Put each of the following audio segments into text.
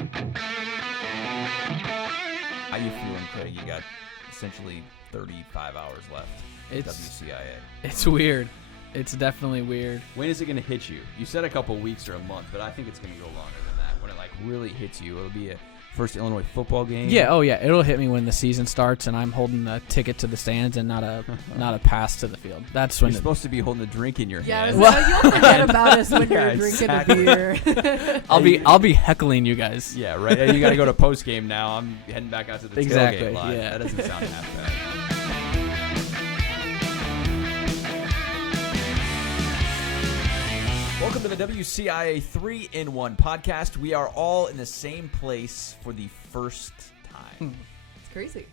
How you feeling, Craig? You got essentially 35 hours left at WCIA. It's weird. It's definitely weird. When is it going to hit you? You said a couple weeks or a month, but I think it's going to go longer than that. When it really hits you, it'll be a first Illinois football game. Yeah, oh yeah, it'll hit me when the season starts and I'm holding a ticket to the stands and not a pass to the field. That's when you're supposed to be holding a drink in your hand. Yeah, you'll forget about us when you're drinking a beer. I'll be heckling you guys. Yeah, right. You got to go to post game now. I'm heading back out to the tailgate live. Yeah. That doesn't sound half bad. Welcome to the WCIA 3-in-1 podcast. We are all in the same place for the first time. It's crazy.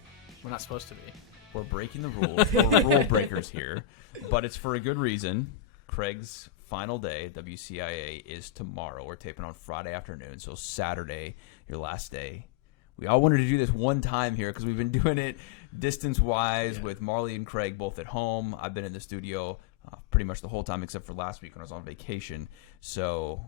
We're not supposed to be. We're breaking the rules. We're rule breakers here, but it's for a good reason. Craig's final day, WCIA, is tomorrow. We're taping on Friday afternoon, so Saturday, your last day. We all wanted to do this one time here because we've been doing it distance-wise with Marlee and Craig both at home. I've been in the studio pretty much the whole time except for last week when I was on vacation. So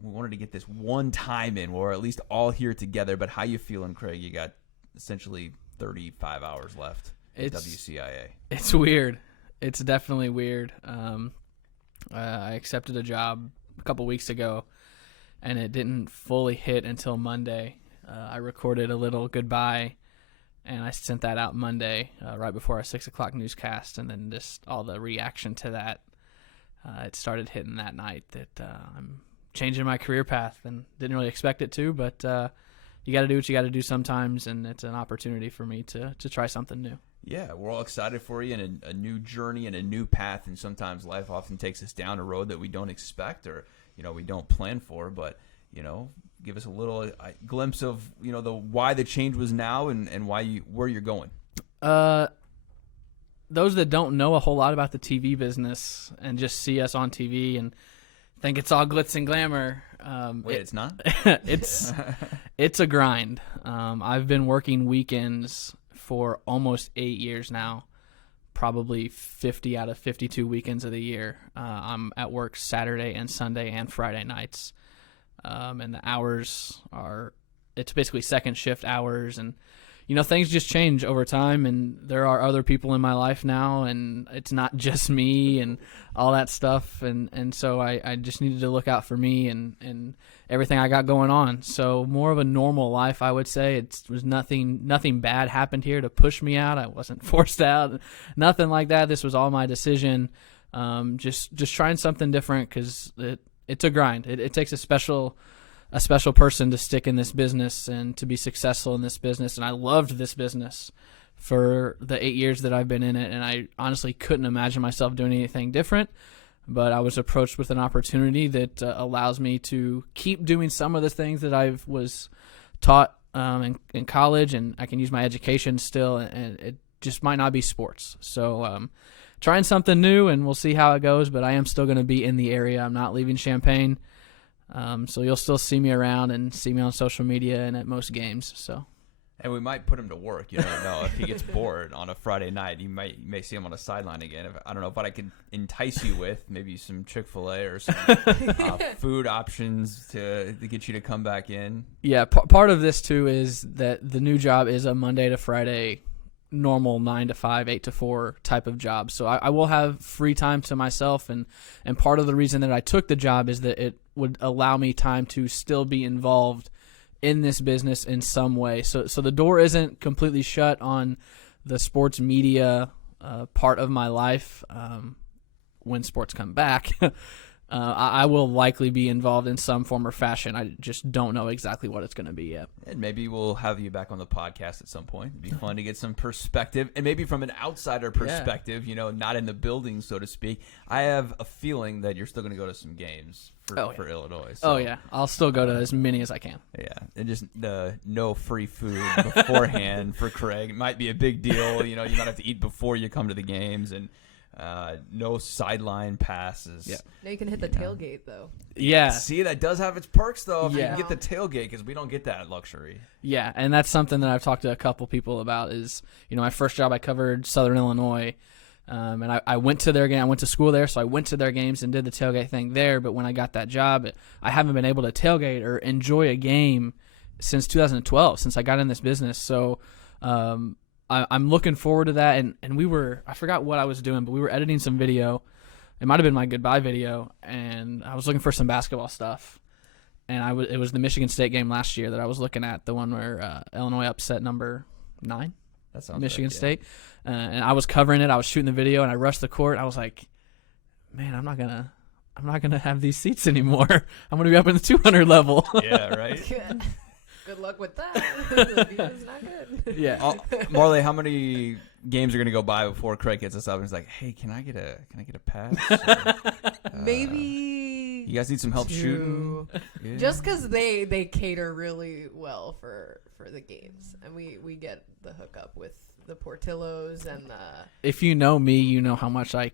we wanted to get this one time in where we're at least all here together. But how you feeling, Craig? You got essentially 35 hours left at WCIA. It's weird. It's definitely weird. I accepted a job a couple weeks ago, and it didn't fully hit until Monday. I recorded a little goodbye, and I sent that out Monday, right before our 6 o'clock newscast, and then just all the reaction to that. It started hitting that night that I'm changing my career path, and didn't really expect it to, but you got to do what you got to do sometimes, and it's an opportunity for me to try something new. Yeah, we're all excited for you and a new journey and a new path, and sometimes life often takes us down a road that we don't expect or we don't plan for, but give us a little glimpse of the why the change was now and where you're going. Those that don't know a whole lot about the TV business and just see us on TV and think it's all glitz and glamour. It's not. It's a grind. I've been working weekends for almost 8 years now, probably 50 out of 52 weekends of the year. I'm at work Saturday and Sunday and Friday nights. And the hours it's basically second shift hours, and things just change over time, and there are other people in my life now, and it's not just me and all that stuff, and so I just needed to look out for me and everything I got going on. So more of a normal life, I would say. It was nothing bad happened here to push me out. I wasn't forced out, nothing like that. This was all my decision. Just trying something different because it's a grind. It takes a special person to stick in this business and to be successful in this business. And I loved this business for the 8 years that I've been in it. And I honestly couldn't imagine myself doing anything different. But I was approached with an opportunity that allows me to keep doing some of the things that I was taught in college, and I can use my education still. And it just might not be sports. So trying something new, and we'll see how it goes, but I am still going to be in the area. I'm not leaving Champaign. So you'll still see me around and see me on social media and at most games. So, and we might put him to work. You never know. If he gets bored on a Friday night, you may see him on a sideline again. I don't know what I could entice you with, maybe some Chick-fil-A or some food options to get you to come back in. Yeah, part of this too is that the new job is a Monday to Friday normal 9 to 5, 8 to 4 type of job. So I will have free time to myself, and part of the reason that I took the job is that it would allow me time to still be involved in this business in some way. So the door isn't completely shut on the sports media part of my life. When sports come back, I will likely be involved in some form or fashion. I just don't know exactly what it's going to be yet. And maybe we'll have you back on the podcast at some point. It'd be fun to get some perspective, and maybe from an outsider perspective, not in the building, so to speak. I have a feeling that you're still going to go to some games for Illinois. So. Oh, yeah. I'll still go to as many as I can. Yeah, and just no free food beforehand for Craig. It might be a big deal. You might have to eat before you come to the games, and no sideline passes. Yeah. Now you can hit the tailgate, though. Yeah. See, that does have its perks, though, if you Yeah. can get the tailgate, because we don't get that luxury. Yeah, and that's something that I've talked to a couple people about is, my first job I covered Southern Illinois, and I went to their game. I went to school there, so I went to their games and did the tailgate thing there. But when I got that job, I haven't been able to tailgate or enjoy a game since 2012, since I got in this business. So I'm looking forward to that. And I forgot what I was doing, but we were editing some video. It might have been my goodbye video, and I was looking for some basketball stuff. And it was the Michigan State game last year that I was looking at, the one where Illinois upset number 9, That sounds Michigan right, yeah. State. And I was covering it. I was shooting the video, and I rushed the court. I was like, man, I'm not gonna have these seats anymore. I'm gonna be up in the 200 level. Yeah, right. Good luck with that. The view's not good. Yeah. Marlee, how many games are going to go by before Craig hits us up and he's like, "Hey, can I get a pass?" Maybe You guys need some help 2. shooting? Yeah. Just because they cater really well for the games, and we get the hookup with the Portillos and the. If you know me, you know how much I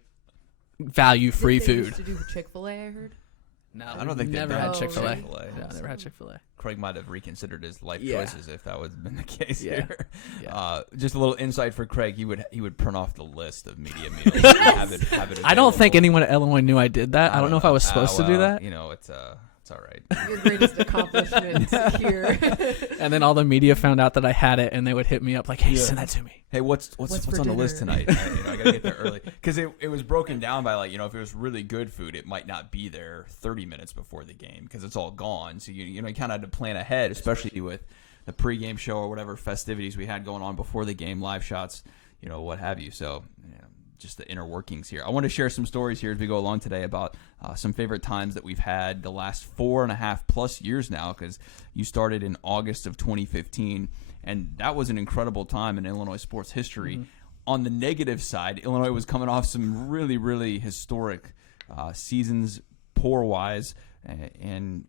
value free They food. used to do Chick-fil-A, I heard. No, I don't think they've never done had Oh, Chick-fil-A. really? No, never had Chick-fil-A. Craig might have reconsidered his life Yeah. choices if that would have been the case Yeah. here. Yeah. Just a little insight for Craig: he would print off the list of media meals. And have it I don't think available. anyone at Illinois knew I did that. I don't know if I was supposed to do that. You know, it's all right. Your greatest accomplishment here. And then all the media found out that I had it, and they would hit me up like, "Hey, Yeah. send that to me." Hey, what's for on the list dinner? tonight? I gotta get there early because it was broken down by if it was really good food, it might not be there 30 minutes before the game because it's all gone. So you kind of had to plan ahead, especially with the pregame show or whatever festivities we had going on before the game, live shots, what have you. So just the inner workings here. I want to share some stories here as we go along today about some favorite times that we've had the last 4.5+ years now, because you started in August of 2015. And that was an incredible time in Illinois sports history. Mm-hmm. On the negative side, Illinois was coming off some really, really historic seasons, poor-wise, and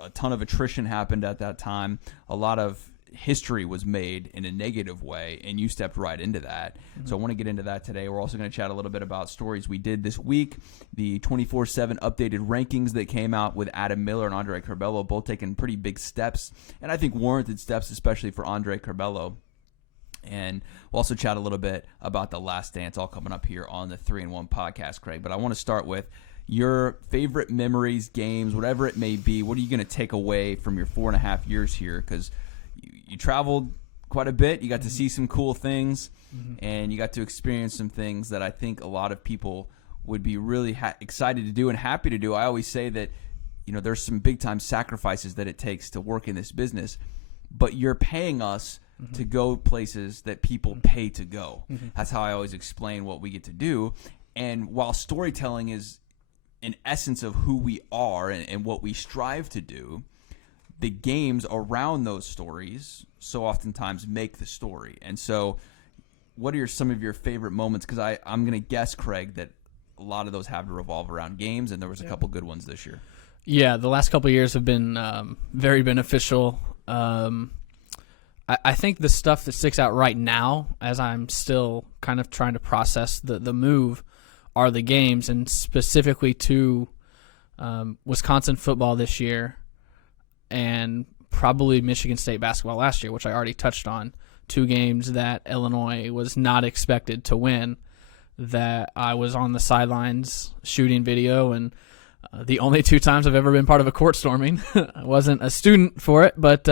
a ton of attrition happened at that time. A lot of history was made in a negative way, and you stepped right into that. Mm-hmm. So I want to get into that today. We're also going to chat a little bit about stories we did this week, the 24/7 updated rankings that came out with Adam Miller and Andre Curbelo, both taking pretty big steps, and I think warranted steps, especially for Andre Curbelo. And we'll also chat a little bit about The Last Dance, all coming up here on the 3-in-1 podcast, Craig. But I want to start with your favorite memories, games, whatever it may be. What are you going to take away from your 4.5 years here? Because you traveled quite a bit. You got to see some cool things, and you got to experience some things that I think a lot of people would be really excited to do and happy to do. I always say that, there's some big-time sacrifices that it takes to work in this business, but you're paying us to go places that people pay to go. That's how I always explain what we get to do. And while storytelling is an essence of who we are and what we strive to do, the games around those stories so oftentimes make the story. And so what are some of your favorite moments? Because I'm going to guess, Craig, that a lot of those have to revolve around games, and there was a couple good ones this year. Yeah, the last couple of years have been very beneficial. I think the stuff that sticks out right now, as I'm still kind of trying to process the move, are the games, and specifically to Wisconsin football this year and probably Michigan State basketball last year, which I already touched on. 2 games that Illinois was not expected to win, that I was on the sidelines shooting video, and the only 2 times I've ever been part of a court storming. I wasn't a student for it, but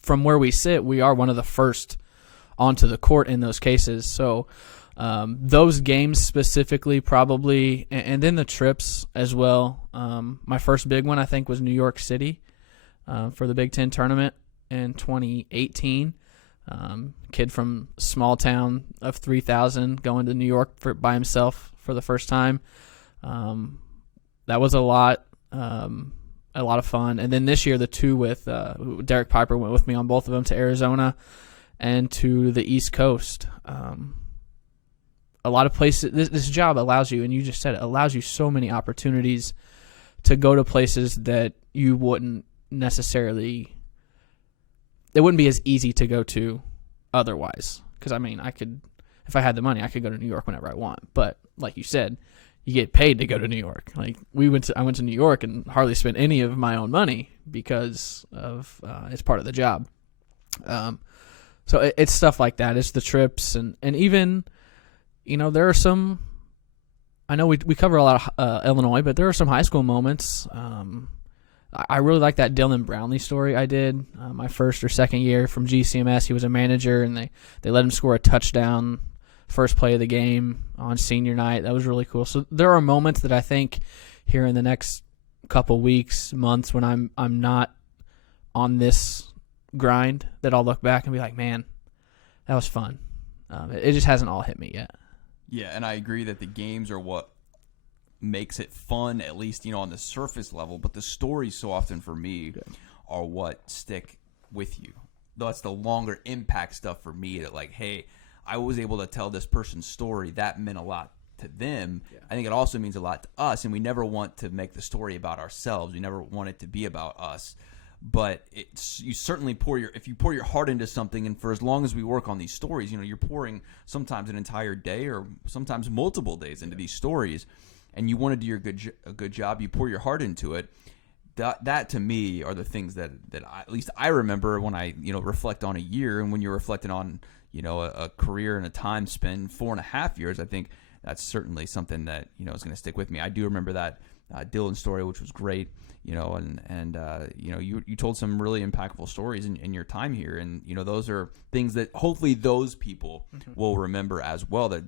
from where we sit, we are one of the first onto the court in those cases. So those games specifically probably, and then the trips as well. My first big one, I think, was New York City for the Big Ten tournament in 2018. Kid from small town of 3,000 going to New York by himself for the first time. That was a lot of fun. And then this year, the 2 with Derek Piper went with me on both of them to Arizona and to the East Coast. A lot of places, this job allows you, and you just said it, allows you so many opportunities to go to places that you wouldn't necessarily, it wouldn't be as easy to go to otherwise. Because, I could, if I had the money, I could go to New York whenever I want. But like you said, you get paid to go to New York. Like I went to New York and hardly spent any of my own money because of it's part of the job. So it's stuff like that. It's the trips and even, there are some. I know we cover a lot of Illinois, but there are some high school moments. I really like that Dylan Brownlee story I did my first or second year from GCMS. He was a manager, and they let him score a touchdown first play of the game on senior night. That was really cool. So there are moments that I think here in the next couple weeks, months, when I'm not on this grind, that I'll look back and be like, man, that was fun. It just hasn't all hit me yet. Yeah, and I agree that the games are what makes it fun, at least, on the surface level. But the stories so often for me are what stick with you. That's the longer impact stuff for me, that like, hey, I was able to tell this person's story. That meant a lot to them. Yeah. I think it also means a lot to us, and we never want to make the story about ourselves. We never want it to be about us. But you certainly if you pour your heart into something, and for as long as we work on these stories, you're pouring sometimes an entire day or sometimes multiple days into these stories, and you want to do a good job. You pour your heart into it. That to me are the things that at least I remember when I reflect on a year, and when you're reflecting on a career and a time spent 4.5 years. I think that's certainly something that is going to stick with me. I do remember that Dylan story, which was great. You told some really impactful stories in your time here, and those are things that hopefully those people will remember as well. That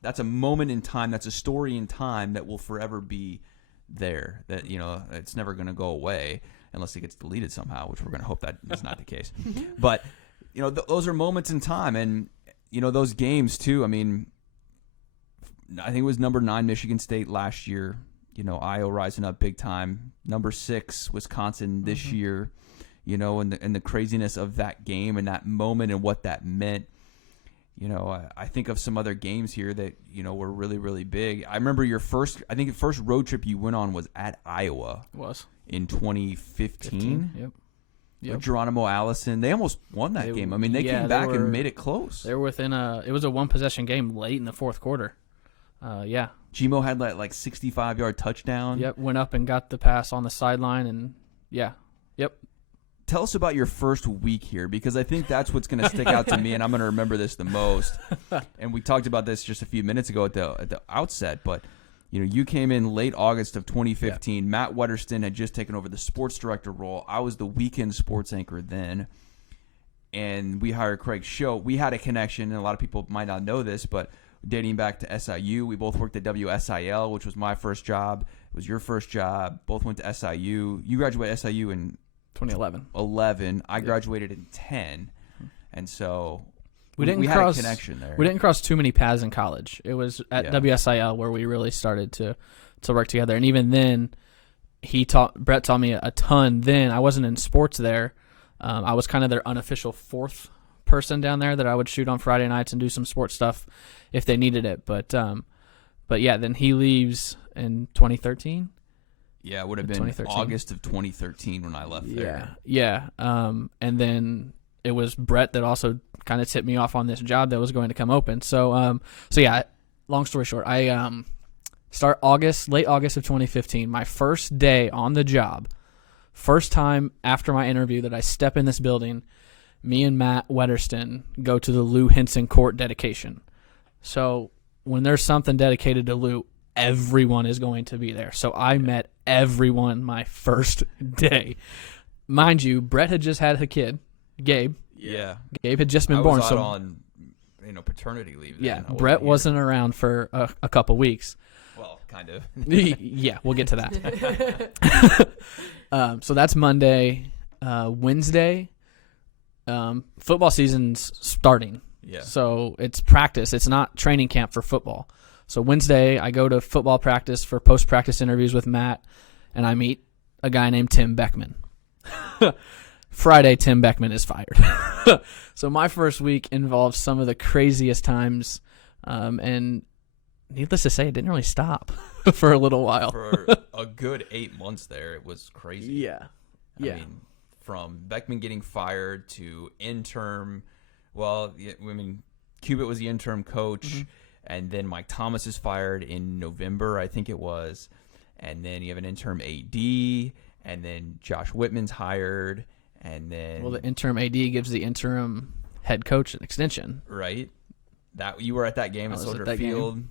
that's a moment in time, that's a story in time that will forever be there. That it's never going to go away unless it gets deleted somehow, which we're going to hope that is not the case. But those are moments in time, and those games too. I mean, I think it was number 9 Michigan State last year. Iowa rising up big time. Number 6 Wisconsin this year. And the craziness of that game and that moment and what that meant. I think of some other games here that were really, really big. I remember your first road trip you went on was at Iowa. It was in 2015. Yep. With Geronimo Allison. They almost won that game. I mean, they came back and made it close. They were within it was a 1-possession game late in the fourth quarter. Yeah. Gmo had that 65-yard touchdown. Yep, went up and got the pass on the sideline, and yeah. Yep. Tell us about your first week here, because I think that's what's going to stick out to me, and I'm going to remember this the most. And we talked about this just a few minutes ago at the outset, but you came in late August of 2015. Yeah. Matt Wetterston had just taken over the sports director role. I was the weekend sports anchor then, and we hired Craig Choate. We had a connection, and a lot of people might not know this, but dating back to SIU, we both worked at WSIL, which was my first job. It was your first job. Both went to SIU. You graduated SIU in 2011. I graduated in 10, and so we had a connection there. We didn't cross too many paths in college. It was at WSIL where we really started to work together, and even then, Bret taught me a ton. Then I wasn't in sports there. I was kind of their unofficial 4th person down there that I would shoot on Friday nights and do some sports stuff if they needed it. But yeah, then he leaves in 2013. Yeah, it would have been August of 2013 when I left there. Yeah. And then it was Bret that also kind of tipped me off on this job that was going to come open. So yeah, long story short, I late August of 2015, my first day on the job, first time after my interview that I step in this building, me and Matt Wetterston go to the Lou Henson Court dedication. So when there's something dedicated to Lou, everyone is going to be there. So I met everyone my first day. Mind you, Bret had just had a kid, Gabe. Yeah. Gabe had just been born. I was on paternity leave. Yeah, Bret wasn't around for a couple weeks. Well, kind of. Yeah, we'll get to that. So that's Monday. Wednesday, football season's starting. Yeah. So it's practice. It's not training camp for football. So Wednesday, I go to football practice for post-practice interviews with Matt, and I meet a guy named Tim Beckman. Friday, Tim Beckman is fired. So my first week involved some of the craziest times, and needless to say, it didn't really stop for a little while. For a good 8 months there, it was crazy. Yeah. I mean, from Beckman getting fired to interim. Well, Cubitt was the interim coach, and then Mike Thomas is fired in November, I think it was, and then you have an interim AD, and then Josh Whitman's hired, and then the interim AD gives the interim head coach an extension, right? That you were at that game at Soldier Field.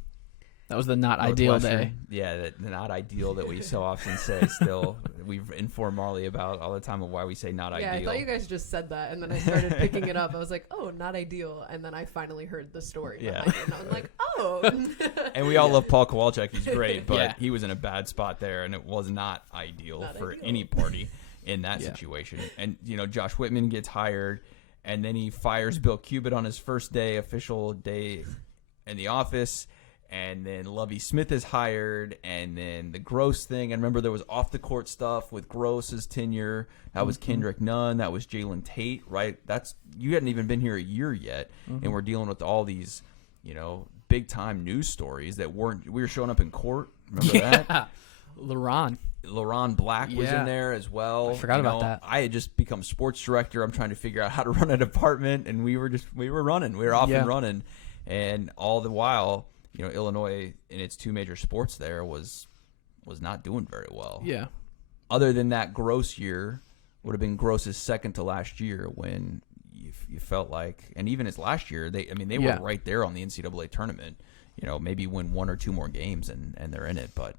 That was the not ideal day. Northwestern. Yeah, the not ideal that we so often say still. We've informed Marlee about all the time of why we say not Yeah, ideal. I thought you guys just said that, and then I started picking it up. I was like, oh, not ideal. And then I finally heard the story behind it, and I'm like, oh. And we all love Paul Kowalczyk. He's great, but Yeah. he was in a bad spot there, and it was not ideal Not for ideal. any party in that Yeah. situation. And, Josh Whitman gets hired, and then he fires Bill Cubitt on his first official day in the office. And then Lovie Smith is hired, and then the Gross thing. And remember, there was off-the-court stuff with Gross's tenure. That was Kendrick Nunn. That was Jalen Tate, right? You hadn't even been here a year yet, and we're dealing with all these, big-time news stories that weren't – we were showing up in court. Remember that? LaRon Black was Yeah. in there as well. I forgot about that. I had just become sports director. I'm trying to figure out how to run a department, and we were running. We were off and running. And all the while – Illinois in its two major sports there was not doing very well. Yeah. Other than that Gross year, would have been Gross's second to last year when you felt like, and even his last year, they were right there on the NCAA tournament. Maybe win one or two more games and they're in it. But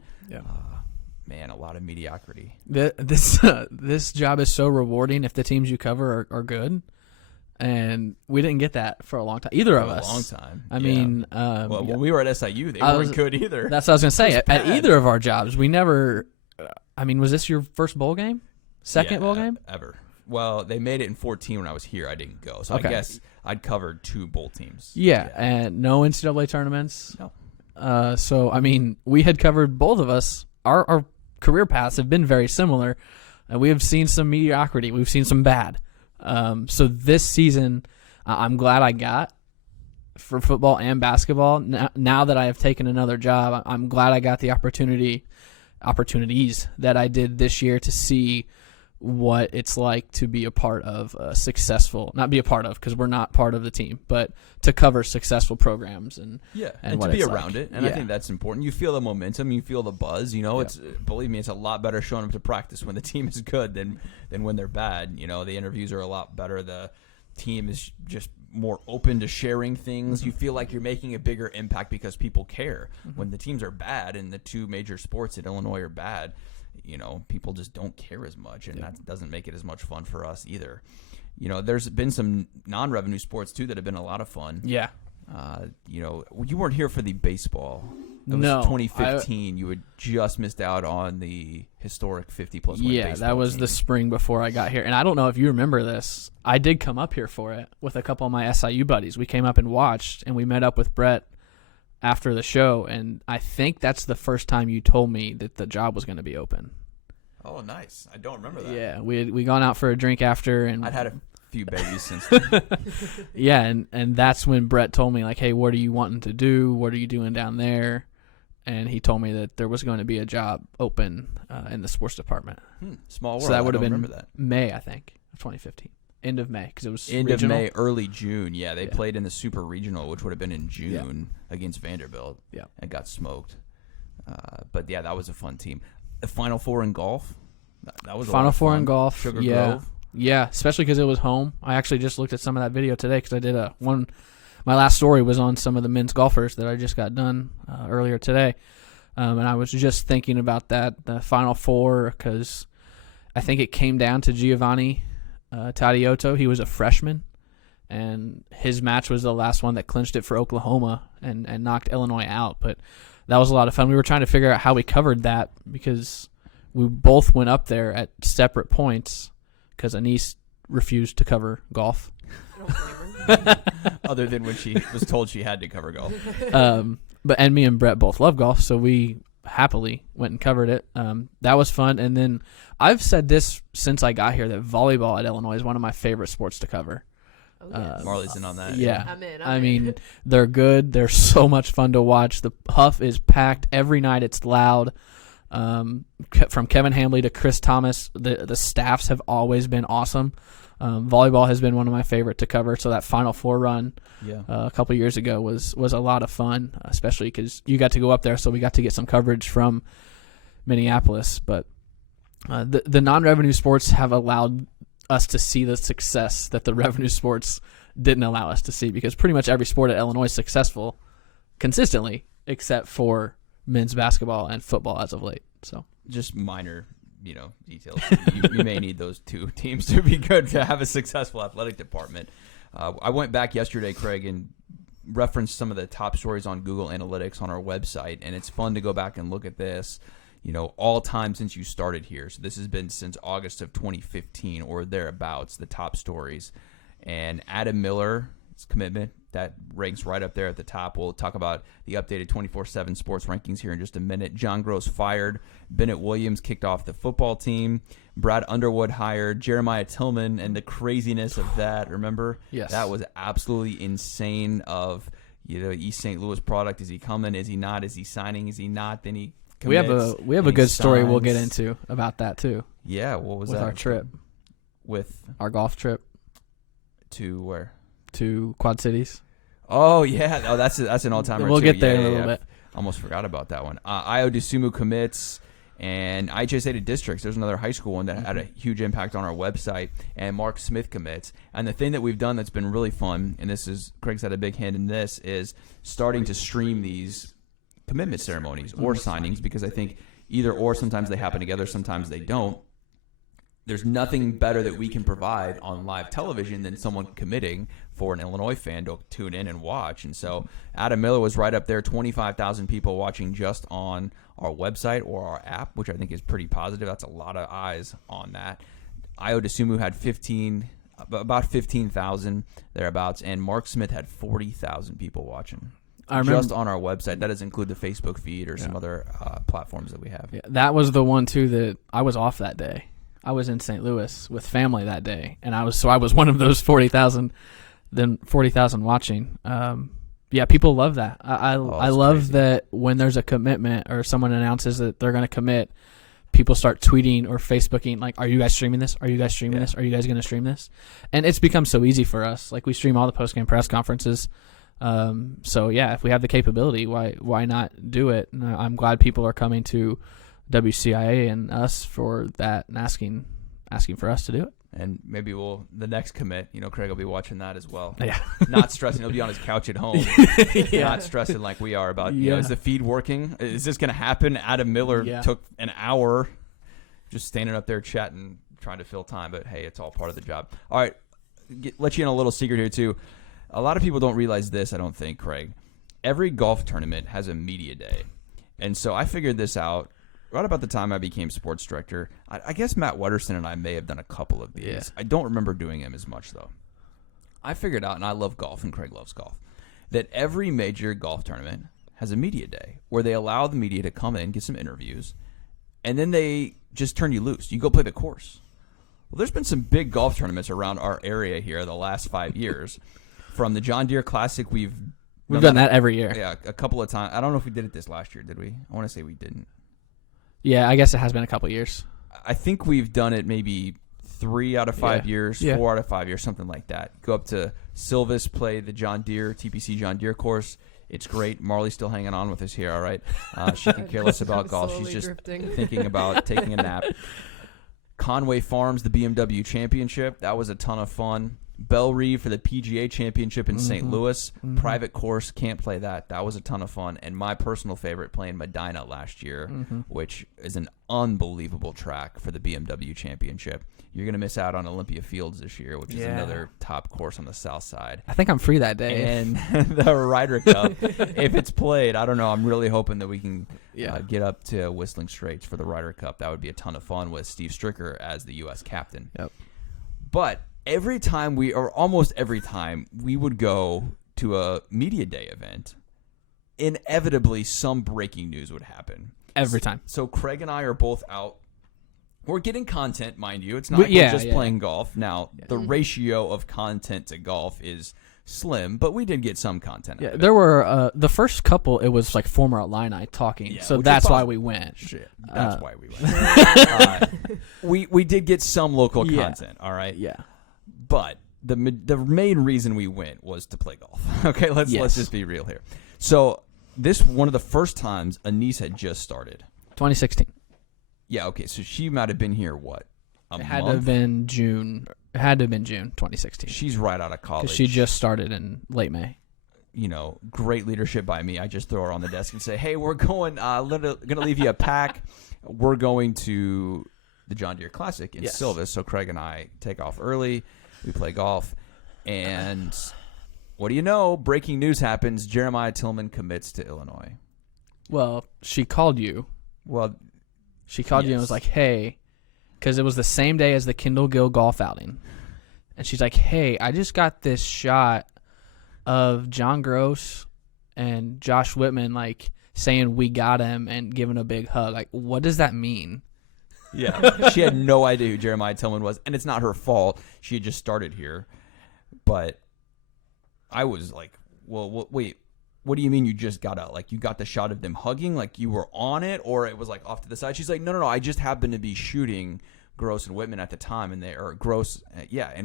man, a lot of mediocrity. This job is so rewarding if the teams you cover are good. And we didn't get that for a long time. Either of us. A long time. I mean, when we were at SIU, they weren't good either. That's what I was going to say. At either of our jobs, we never. Was this your first bowl game? Second bowl game? Ever. Well, they made it in 2014 when I was here. I didn't go. So Okay. I guess I'd covered two bowl teams. Yeah, and no NCAA tournaments. No. So, we had covered both of us. Our career paths have been very similar. We have seen some mediocrity. We've seen some bad. So this season, I'm glad I got for football and basketball. Now that I have taken another job, I'm glad I got the opportunities that I did this year to see what it's like to be a part of a successful, not be a part of because we're not part of the team, but to cover successful programs and to what be it's around like. it. And I think that's important. You feel the momentum, you feel the buzz. It's believe me, it's a lot better showing up to practice when the team is good than when they're bad. The interviews are a lot better. The team is just more open to sharing things. You feel like you're making a bigger impact because people care. When the teams are bad and the two major sports at Illinois are bad, people just don't care as much, and that doesn't make it as much fun for us either. There's been some non-revenue sports too that have been a lot of fun. Yeah. You weren't here for the baseball. It was No, 2015. You had just missed out on the historic 50-plus win baseball that was team. the spring before I got here. And I don't know if you remember this. I did come up here for it with a couple of my SIU buddies. We came up and watched, and we met up with Bret after the show. And I think that's the first time you told me that the job was going to be open. Oh, nice. I don't remember that. Yeah, we gone out for a drink after. And I'd had a few babies since then. yeah, and that's when Bret told me, like, hey, what are you wanting to do? What are you doing down there? And he told me that there was going to be a job open in the sports department. Small world. So that would have been remember that. May, I think, of 2015. End of May, because it was End regional. of May, early June. Yeah, they played in the Super Regional, which would have been in June against Vanderbilt. Yeah. And got smoked. But yeah, that was a fun team. The Final Four in golf. That was a lot Final of Four fun. in golf. Sugar yeah. Grove. Yeah, especially because it was home. I actually just looked at some of that video today because I did my last story was on some of the men's golfers that I just got done earlier today. And I was just thinking about the Final Four, because I think it came down to Giovanni Tadiotto. He was a freshman, and his match was the last one that clinched it for Oklahoma and knocked Illinois out. But that was a lot of fun. We were trying to figure out how we covered that, because we both went up there at separate points because Anise refused to cover golf. I don't blame her. Other than when she was told she had to cover golf. But me and Bret both love golf, so we happily went and covered it. That was fun. And then I've said this since I got here, that volleyball at Illinois is one of my favorite sports to cover. Oh, yes. Marlee's in on that. Yeah. I'm in. I mean, they're good. They're so much fun to watch. The Huff is packed every night. It's loud. From Kevin Hambley to Chris Thomas, the staffs have always been awesome. Volleyball has been one of my favorite to cover. So that Final Four run a couple years ago was a lot of fun, especially because you got to go up there, so we got to get some coverage from Minneapolis. But the non-revenue sports have allowed us to see the success that the revenue sports didn't allow us to see, because pretty much every sport at Illinois is successful consistently. except for men's basketball and football as of late. So just minor, details. you may need those two teams to be good to have a successful athletic department. I went back yesterday, Craig, and referenced some of the top stories on Google Analytics on our website, and it's fun to go back and look at this, all time since you started here. So this has been since August of 2015 or thereabouts, the top stories. And Adam Miller's commitment, that ranks right up there at the top. We'll talk about the updated 24/7 sports rankings here in just a minute. John Gross fired. Bennett Williams kicked off the football team. Brad Underwood hired. Jeremiah Tillman and the craziness of that. Remember? Yes. That was absolutely insane of, East St. Louis product. Is he coming? Is he not? Is he signing? Is he not? Then he commits. We have a good story we'll get into about that too. Yeah. What was with that? our trip. With our golf trip. To where? To Quad Cities. Oh yeah, that's an all-timer. We'll too. get there in a little bit. Almost forgot about that one. Io DeSumo commits, and IHSA to districts. There's another high school one that had a huge impact on our website. And Mark Smith commits. And the thing that we've done that's been really fun, and Craig's had a big hand in this, is starting to stream these commitment ceremonies or signings, because I think either or, sometimes they happen together, sometimes they don't. There's nothing better that we can provide on live television than someone committing for an Illinois fan to tune in and watch. And so Adam Miller was right up there, 25,000 people watching just on our website or our app, which I think is pretty positive. That's a lot of eyes on that. Io DeSumo had about 15,000 thereabouts, and Mark Smith had 40,000 people watching. Just on our website. That doesn't include the Facebook feed or some other platforms that we have. Yeah, that was the one too that I was off that day. I was in St. Louis with family that day, and I was one of those 40,000, then 40,000 watching. Yeah, people love that. I love crazy. That when there's a commitment or someone announces that they're going to commit, people start tweeting or Facebooking like, "Are you guys streaming this? Are you guys streaming this? Are you guys going to stream this?" And it's become so easy for us. Like we stream all the post-game press conferences. So yeah, if we have the capability, why not do it? And I'm glad people are coming to WCIA and us for that and asking for us to do it. And maybe the next commit, Craig will be watching that as well. Yeah. Not stressing. He'll be on his couch at home. Not stressing like we are about, is the feed working? Is this going to happen? Adam Miller took an hour just standing up there chatting, trying to fill time. But, hey, it's all part of the job. All right. Let you in a little secret here, too. A lot of people don't realize this, I don't think, Craig. Every golf tournament has a media day. And so I figured this out right about the time I became sports director. I guess Matt Wetterson and I may have done a couple of these. Yeah. I don't remember doing them as much, though. I figured out, and I love golf, and Craig loves golf, that every major golf tournament has a media day where they allow the media to come in, get some interviews, and then they just turn you loose. You go play the course. Well, there's been some big golf tournaments around our area here the last 5 years. From the John Deere Classic, we've done that every year. Yeah, a couple of times. I don't know if we did it this last year, did we? I want to say we didn't. Yeah, I guess it has been a couple of years. I think we've done it maybe 3 out of 5 years, 4 out of 5 years, something like that. Go up to Silvis, play the John Deere, TPC John Deere course. It's great. Marlee's still hanging on with us here, all right? She can care less about golf. She's just thinking about taking a nap. Conway Farms, the BMW Championship. That was a ton of fun. Belle Reve for the PGA Championship in St. Louis. Private course, can't play that. That was a ton of fun. And my personal favorite, playing Medina last year, which is an unbelievable track for the BMW Championship. You're going to miss out on Olympia Fields this year, which is another top course on the south side. I think I'm free that day. And the Ryder Cup, if it's played, I don't know. I'm really hoping that we can get up to Whistling Straits for the Ryder Cup. That would be a ton of fun with Steve Stricker as the U.S. captain. Yep. But every time almost every time we would go to a media day event, inevitably some breaking news would happen. Every time. So Craig and I are both out. We're getting content, mind you. It's not like we're just playing golf. Now, the ratio of content to golf is slim, but we did get some content. Yeah, there were the first couple. It was like former Illini talking, so that's why we went. Shit, that's why we went. We did get some local content. All right. Yeah. But the main reason we went was to play golf. Okay, let's just be real here. So this one of the first times Anise had just started. 2016. Yeah. Okay. So she might have been here. What? It had to have been June. It had to have been June 2016. She's right out of college. She just started in late May. great leadership by me. I just throw her on the desk and say, hey, we're going to leave you a pack. We're going to the John Deere Classic in Silvis. So Craig and I take off early. We play golf. And what do you know? Breaking news happens. Jeremiah Tillman commits to Illinois. Well, she called you. Well, she called you and was like, hey, because it was the same day as the Kendall Gill golf outing. And she's like, hey, I just got this shot of John Gross and Josh Whitman, like, saying we got him and giving a big hug. Like, what does that mean? Yeah. She had no idea who Jeremiah Tillman was, and it's not her fault. She had just started here. But I was like, well, wait, what do you mean you just got out? Like, you got the shot of them hugging? Like, you were on it? Or it was, like, off to the side? She's like, no, I just happened to be shooting Gross and Whitman at the time, and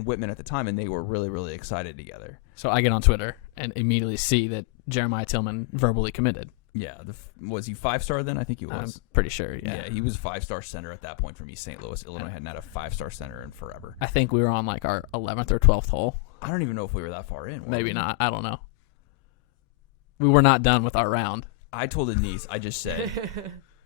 Whitman at the time, and they were really, really excited together. So I get on Twitter and immediately see that Jeremiah Tillman verbally committed. Yeah. Was he 5-star then? I think he was. I'm pretty sure, Yeah, he was 5-star center at that point for me. St. Louis, Illinois hadn't had a 5-star center in forever. I think we were on, like, our 11th or 12th hole. I don't even know if we were that far in. Maybe not. I don't know. We were not done with our round. I told Denise, I just said,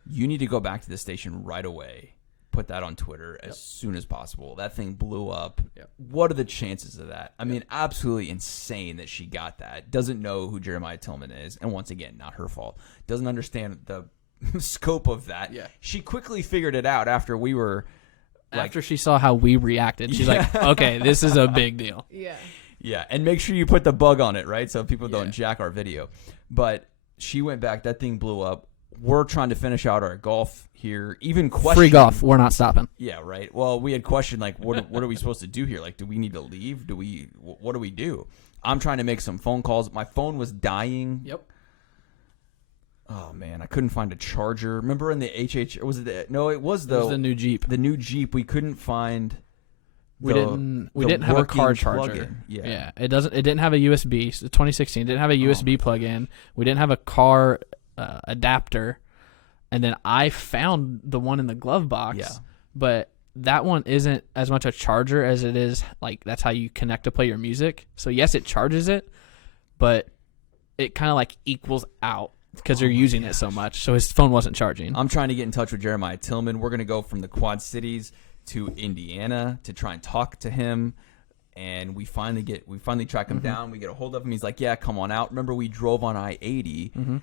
you need to go back to the station right away. Put that on Twitter as soon as possible. That thing blew up. Yep. What are the chances of that? I mean, absolutely insane that she got that. Doesn't know who Jeremiah Tillman is. And once again, not her fault. Doesn't understand the scope of that. Yeah. She quickly figured it out after we were... After she saw how we reacted. She's like, okay, this is a big deal. Yeah. Yeah, and make sure you put the bug on it, right? So people don't jack our video. But she went back. That thing blew up. We're trying to finish out our golf here. Even question free golf. We're not stopping. Yeah, right. Well, we had questioned, like, what are we supposed to do here? Like, do we need to leave? What do we do? I'm trying to make some phone calls. My phone was dying. Yep. Oh man, I couldn't find a charger. Remember in the it was the new Jeep. The new Jeep. We couldn't find. We didn't have a car charger. Plug-in. Yeah. It didn't have a USB. So 2016 didn't have a USB plug-in. We didn't have a car adapter. And then I found the one in the glove box. Yeah. But that one isn't as much a charger as it is, like, that's how you connect to play your music. So yes, it charges it, but it kind of like equals out because you're using it so much. So his phone wasn't charging. I'm trying to get in touch with Jeremiah Tillman. We're going to go from the Quad Cities to Indiana to try and talk to him. And we finally track him down. We get a hold of him. He's like, yeah, come on out. Remember, we drove on I-80.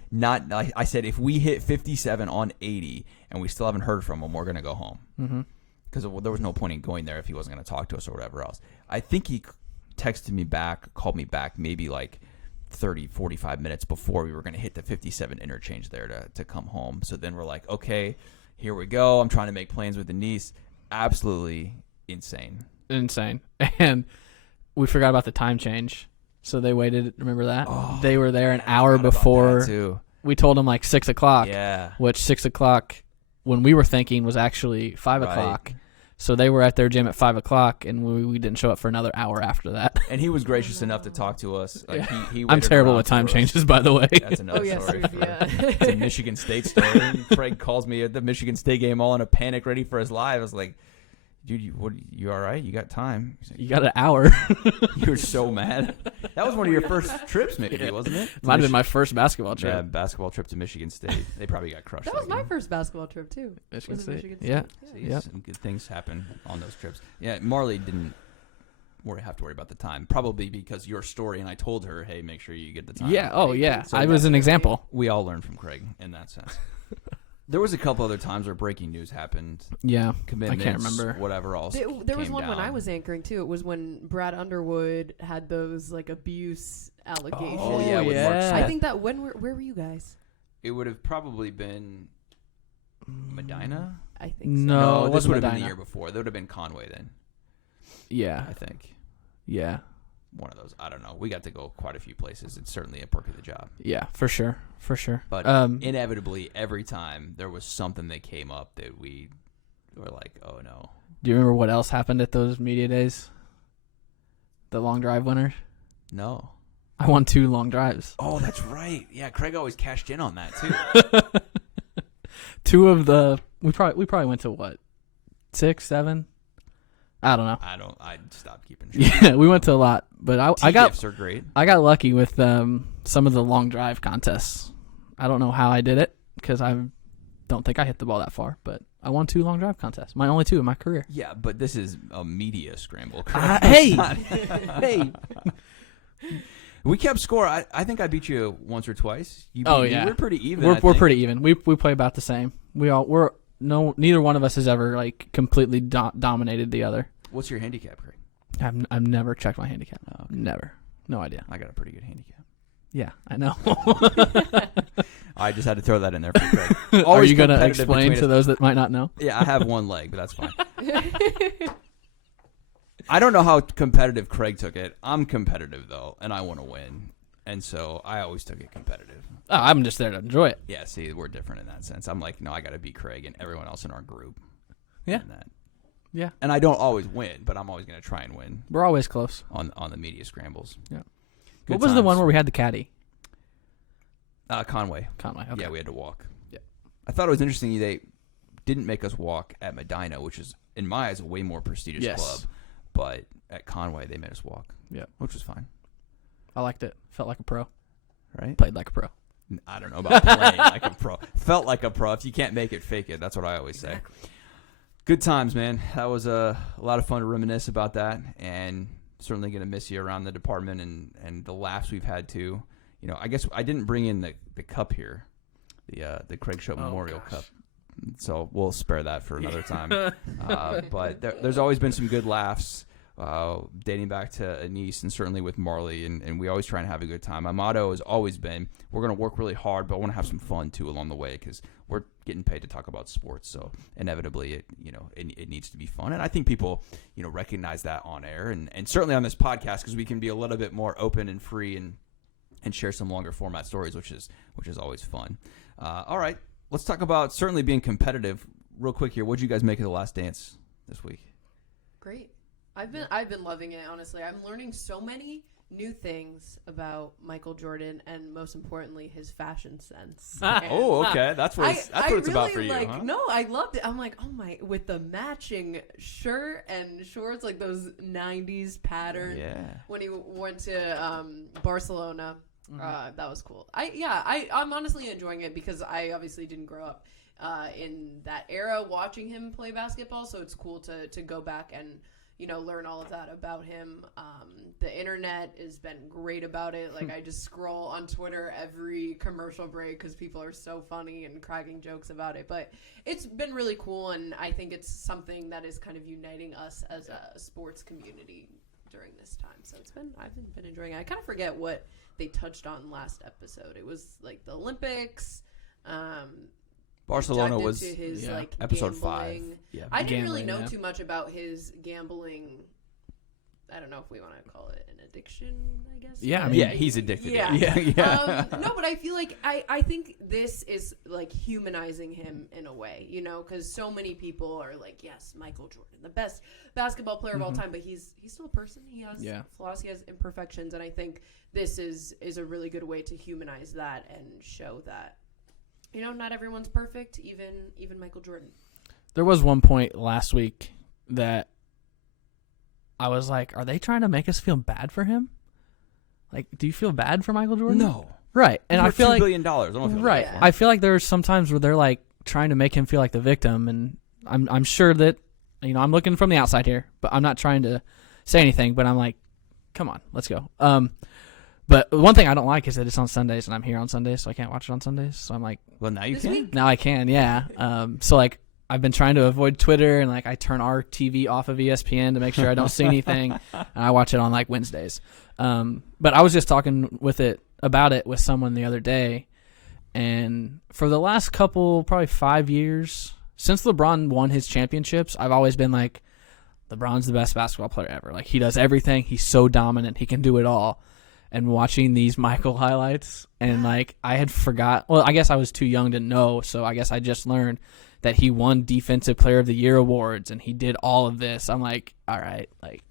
I said, if we hit 57 on 80 and we still haven't heard from him, we're going to go home. Because there was no point in going there if he wasn't going to talk to us or whatever else. I think he texted me back, called me back maybe like 30, 45 minutes before we were going to hit the 57 interchange there to come home. So then we're like, okay, here we go. I'm trying to make plans with Denise. Absolutely insane. And we forgot about the time change. So they waited. Remember that? Oh, they were there an hour before. We told them like 6 o'clock. Yeah. Which 6 o'clock, when we were thinking, was actually 5 o'clock. So they were at their gym at 5 o'clock, and we didn't show up for another hour after that. And he was gracious enough to talk to us. Like, he I'm terrible with time changes, by the way. That's another story. It's a Michigan State story. Craig calls me at the Michigan State game all in a panic, ready for his live. I was like, dude, you all right? You got time? Like, you got an hour. You were so mad. That was one of your first trips, maybe, wasn't it? Might have been my first basketball trip. Yeah, basketball trip to Michigan State. They probably got crushed. That was my first basketball trip, too. Michigan State. Yeah. See, some good things happen on those trips. Yeah, Marlee didn't have to worry about the time. Probably because your story, and I told her, hey, make sure you get the time. Yeah, So I was an example. We all learned from Craig in that sense. There was a couple other times where breaking news happened. Yeah, commitments, I can't remember. Whatever else. There was one when I was anchoring too. It was when Brad Underwood had those like abuse allegations. Oh yeah, with Mark Smith. I think that where were you guys? It would have probably been Medina. I think so. No, this would have been Medina. the year before. That would have been Conway then. Yeah, I think. Yeah. One of those. I don't know. We got to go quite a few places. It's certainly a perk of the job. Yeah, for sure. But inevitably, every time there was something that came up that we were like, oh no. Do you remember what else happened at those media days? The long drive winners? No. I won 2 long drives. Oh, that's right. Yeah, Craig always cashed in on that too. 2 of the we probably went to what? 6, 7? I don't know. I stopped keeping track. Yeah, we went to a lot, but I got Gifts are great. I got lucky with some of the long drive contests. I don't know how I did it because I don't think I hit the ball that far, but I won 2 long drive contests. My only 2 in my career. Yeah, but this is a media scramble. Hey, hey. We kept score. I think I beat you once or twice. You beat Oh me. yeah, We're pretty even. We're pretty even. We play about the same. Neither one of us has ever like completely dominated the other. What's your handicap, Craig? I've never checked my handicap. Oh, okay. Never. No idea. I got a pretty good handicap. Yeah, I know. I just had to throw that in there for Craig. Are Always you going to competitive explain between to us. those that might not know? Yeah, I have one leg, but that's fine. I don't know how competitive Craig took it. I'm competitive, though, and I want to win. And so I always took it competitive. Oh, I'm just there to enjoy it. Yeah, see, we're different in that sense. I'm like, no, I got to beat Craig and everyone else in our group. Yeah. And that. Yeah. And I don't always win, but I'm always going to try and win We're always close. on the media scrambles. Yeah. Good What was the times. one where we had the caddy? Conway. Conway. Okay. Yeah, we had to walk. Yeah. I thought it was interesting they didn't make us walk at Medina, which is, in my eyes, a way more prestigious Yes. club. But at Conway, they made us walk. Yeah. Which was fine. I liked it. Felt like a pro. Right? Played like a pro. I don't know about playing like a pro. Felt like a pro. If you can't make it, fake it. That's what I always say. Good times, man. That was a lot of fun to reminisce about that, and certainly going to miss you around the department and the laughs we've had too. You know, I guess I didn't bring in the cup here, the Craig Choate Memorial Cup, so we'll spare that for another time. But there's always been some good laughs. Dating back to Anise and certainly with Marlee, and we always try and have a good time. My motto has always been, we're going to work really hard, but I want to have some fun too along the way because we're getting paid to talk about sports. So inevitably, it needs to be fun. And I think people, recognize that on air and certainly on this podcast because we can be a little bit more open and free and share some longer format stories, which is always fun. All right, let's talk about certainly being competitive real quick here. What did you guys make of The Last Dance this week? Great. I've been loving it, honestly. I'm learning so many new things about Michael Jordan and most importantly his fashion sense. Oh, okay. That's what it's about for you, like, huh? No, I loved it. I'm like, oh my, with the matching shirt and shorts, like those 90s pattern. Yeah. When he went to Barcelona, that was cool. I'm honestly enjoying it because I obviously didn't grow up in that era watching him play basketball, so it's cool to go back and learn all of that about him. The internet has been great about it. Like, I just scroll on Twitter every commercial break because people are so funny and cracking jokes about it. But it's been really cool, and I think it's something that is kind of uniting us as a sports community during this time. So I've been enjoying it. I kind of forget what they touched on last episode. It was like the Olympics. Barcelona was his, episode gambling. 5. Yeah, I didn't really Gambling, know yeah. too much about his gambling. I don't know if we want to call it an addiction, I guess. Yeah, I But- mean, yeah, he's addicted. Yeah. Yeah. No, but I feel like I think this is like humanizing him in a way, because so many people are like, yes, Michael Jordan, the best basketball player of all time, but he's still a person. He has flaws, he has imperfections, and I think this is a really good way to humanize that and show that not everyone's perfect, even Michael Jordan. There was one point last week that I was like, are they trying to make us feel bad for him? Like, do you feel bad for Michael Jordan? No. Right. And I feel $2 like billion. I don't feel right. bad for him. I feel like there's some times where they're like trying to make him feel like the victim, and I'm sure that I'm looking from the outside here, but I'm not trying to say anything, but I'm like, come on, let's go. But one thing I don't like is that it's on Sundays, and I'm here on Sundays, so I can't watch it on Sundays. So I'm like, Well, now you This can. week? now I can, yeah. So like, I've been trying to avoid Twitter, and like I turn our TV off of ESPN to make sure I don't see anything, and I watch it on like Wednesdays. But I was just talking about it with someone the other day, and for the last probably 5 years, since LeBron won his championships, I've always been like, LeBron's the best basketball player ever. Like, he does everything. He's so dominant. He can do it all. And watching these Michael highlights, and like I had forgot. Well, I guess I was too young to know, so I guess I just learned that he won Defensive Player of the Year awards, and he did all of this. I'm like, all right, like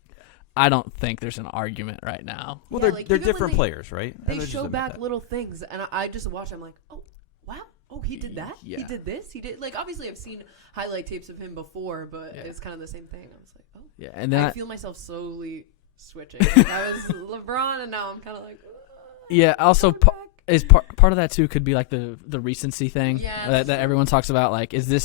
I don't think there's an argument right now. Well, Yeah, they're like, even when different they- players, right? They And let's just show admit back that. little things, and I just watch. I'm like, oh wow, oh he did that. Yeah. He did this. He did, like, obviously I've seen highlight tapes of him before, but Yeah. it's kind of the same thing. I was like, oh, Yeah, and then I feel myself slowly switching. Like, I was LeBron, and now I'm kind of like. Yeah. Also, part of that too could be like the recency thing Yeah, that everyone talks about. Like, is the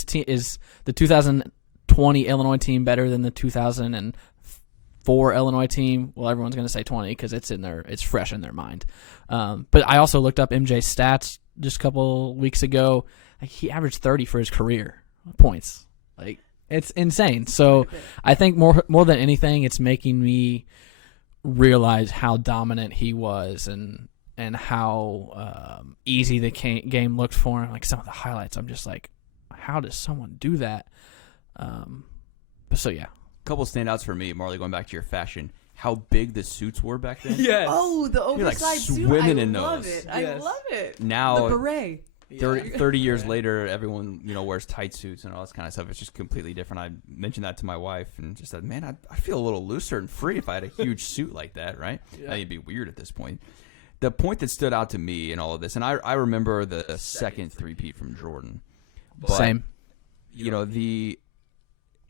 2020 Illinois team better than the 2004 Illinois team? Well, everyone's going to say 20 because it's fresh in their mind. But I also looked up MJ's stats just a couple weeks ago. Like, he averaged 30 for his career points. Like, it's insane. So I think more than anything, it's making me realize how dominant he was and how easy the game looked for him. Like, some of the highlights, I'm just like, how does someone do that? So yeah, A couple standouts for me, Marlee. Going back to your fashion, how big the suits were back then. yes. Oh, the You're like oversized suit. swimming I in love those. it. Yes. I love it. Now The beret. 30 years later, everyone wears tight suits and all this kind of stuff. It's just completely different. I mentioned that to my wife and just said, man, I feel a little looser and free if I had a huge suit like that, right? Yeah. I mean, it'd be weird at this point. The point that stood out to me in all of this, and I remember the second three-peat from Jordan. But, Same. The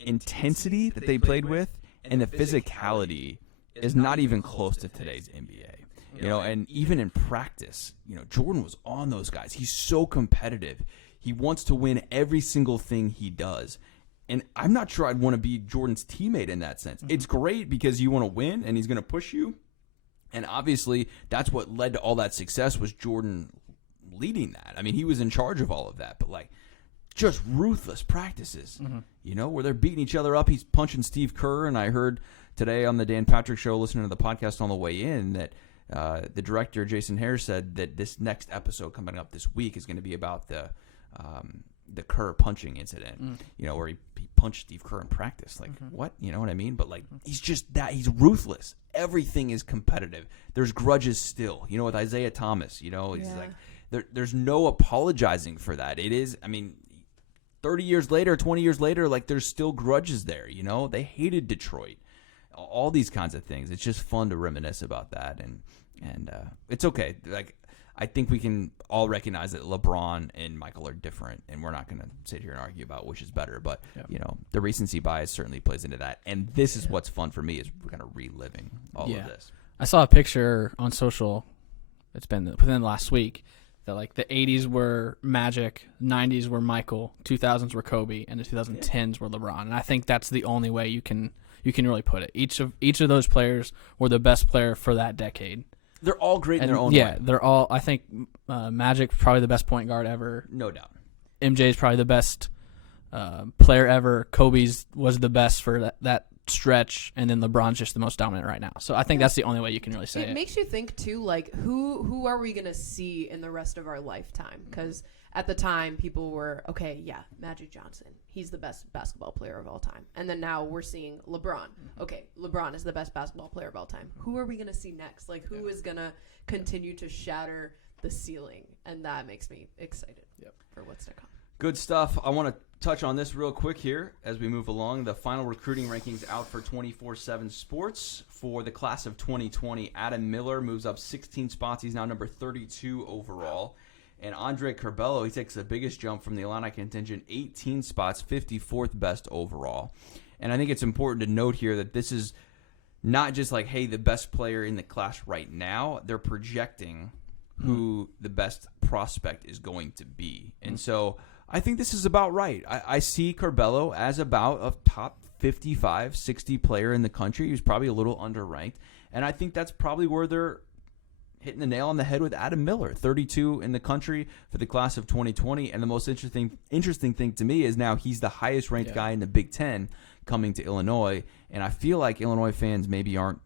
intensity that they played with and the physicality is not even close to today's NBA. And even in practice, Jordan was on those guys. He's so competitive. He wants to win every single thing he does. And I'm not sure I'd want to be Jordan's teammate in that sense. It's great because you want to win and he's going to push you. And obviously that's what led to all that success was Jordan leading that. I mean, he was in charge of all of that, but just ruthless practices, where they're beating each other up. He's punching Steve Kerr. And I heard today on the Dan Patrick Show, listening to the podcast on the way in, that the director, Jason Hare, said that this next episode coming up this week is going to be about the Kerr punching incident, where he punched Steve Kerr in practice. Like, what? You know what I mean? But, he's just that. He's ruthless. Everything is competitive. There's grudges still. With Isaiah Thomas, he's like, there's no apologizing for that. It is, 30 years later, 20 years later, there's still grudges there, They hated Detroit. All these kinds of things. It's just fun to reminisce about that, and it's okay. I think we can all recognize that LeBron and Michael are different, and we're not going to sit here and argue about which is better. But the recency bias certainly plays into that, and this is what's fun for me is we're kind of reliving all of this. I saw a picture on social. It's been within the last week that the 80s were Magic, 90s were Michael, 2000s were Kobe, and the 2010s were LeBron. And I think that's the only way you can really put it. Each of those players were the best player for that decade. They're all great in their own way. Yeah, they're all. I think Magic probably the best point guard ever. No doubt. MJ is probably the best player ever. Kobe's was the best for that stretch, and then LeBron's just the most dominant right now. So I think that's the only way you can really say it. It makes you think too, who are we gonna see in the rest of our lifetime? Because at the time, people were Magic Johnson. He's the best basketball player of all time. And then now we're seeing LeBron. Okay, LeBron is the best basketball player of all time. Who are we going to see next? Who is going to continue to shatter the ceiling? And that makes me excited for what's to come. Good stuff. I want to touch on this real quick here as we move along. The final recruiting rankings out for 24/7 Sports for the class of 2020. Adam Miller moves up 16 spots. He's now number 32 overall. And Andre Curbelo, he takes the biggest jump from the Illini contingent, 18 spots, 54th best overall. And I think it's important to note here that this is not just the best player in the class right now. They're projecting who the best prospect is going to be. And so I think this is about right. I see Curbelo as about a top 55, 60 player in the country. He's probably a little underranked. And I think that's probably where they're hitting the nail on the head with Adam Miller, 32 in the country for the class of 2020. And the most interesting thing to me is now he's the highest ranked guy in the Big Ten coming to Illinois. And I feel like Illinois fans maybe aren't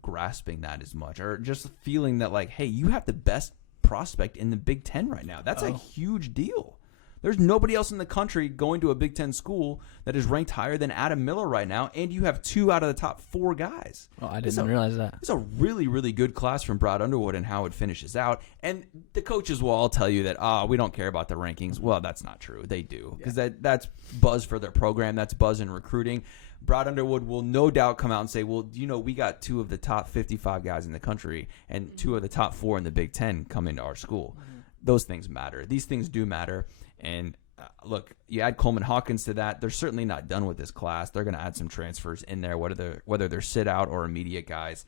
grasping that as much, or just feeling that hey, you have the best prospect in the Big Ten right now. That's a huge deal. There's nobody else in the country going to a Big Ten school that is ranked higher than Adam Miller right now, and you have 2 out of the top 4 guys. Oh, I didn't realize that. It's a really, really good class from Brad Underwood and how it finishes out. And the coaches will all tell you that, we don't care about the rankings. Well, that's not true. They do, because that's buzz for their program. That's buzz in recruiting. Brad Underwood will no doubt come out and say, well, we got 2 of the top 55 guys in the country and 2 of the top 4 in the Big Ten come into our school. Those things matter. These things do matter. And look, you add Coleman Hawkins to that. They're certainly not done with this class. They're going to add some transfers in there, whether they're sit out or immediate guys.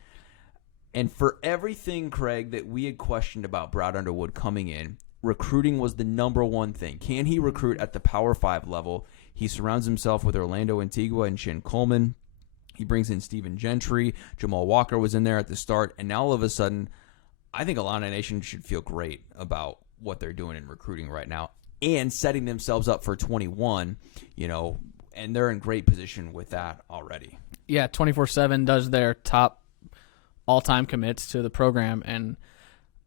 And for everything, Craig, that we had questioned about Brad Underwood coming in, recruiting was the number one thing. Can he recruit at the Power 5 level? He surrounds himself with Orlando Antigua and Shin Coleman. He brings in Stephen Gentry. Jamal Walker was in there at the start. And now all of a sudden, I think Illini Nation should feel great about what they're doing in recruiting right now and setting themselves up for 21, and they're in great position with that already. Yeah, 24/7 does their top all-time commits to the program, and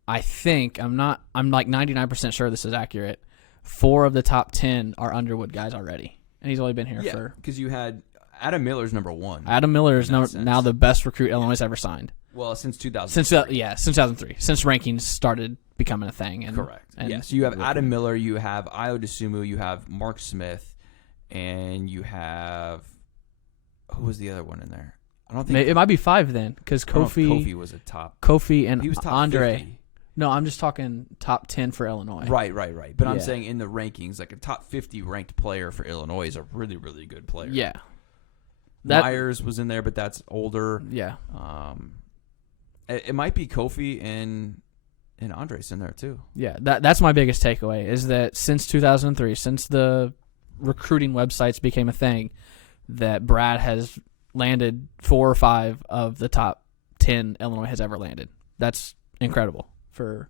I think, I'm like 99% sure this is accurate, 4 of the top 10 are Underwood guys already, and he's only been here for... because you had Adam Miller's number 1. Adam Miller is now the best recruit Illinois ever signed. Well, since 2003. Since 2003. Since rankings started becoming a thing. Correct. Yes, you have Adam Miller, you have Io DeSumo, you have Mark Smith, and you have... Who was the other one in there? I don't think... It might be 5 then, because Kofi was a top... Kofi and he was top Andre... 50. No, I'm just talking top 10 for Illinois. Right. But I'm saying in the rankings, like a top 50 ranked player for Illinois is a really, really good player. Yeah. Myers was in there, but that's older. Yeah. It might be Kofi and Andres in there too. Yeah, that's my biggest takeaway is that since 2003, since the recruiting websites became a thing, that Brad has landed 4 or 5 of the top 10 Illinois has ever landed. That's incredible for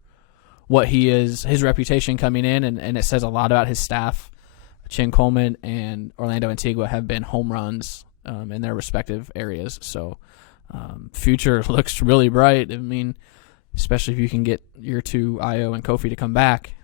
what he is, his reputation coming in, and it says a lot about his staff. Chin Coleman and Orlando Antigua have been home runs in their respective areas. So future looks really bright. I mean, especially if you can get your 2, Io and Kofi, to come back.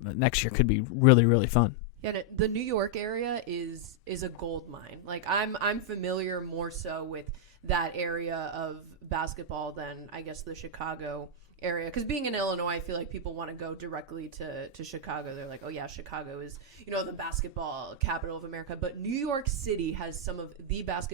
Next year could be really, really fun. Yeah, the New York area is a gold mine. Like I'm familiar more so with that area of basketball than I guess the Chicago area, because being in Illinois, I feel like people want to go directly to Chicago. They're like, oh yeah, Chicago is the basketball capital of America, but New York City has some of the best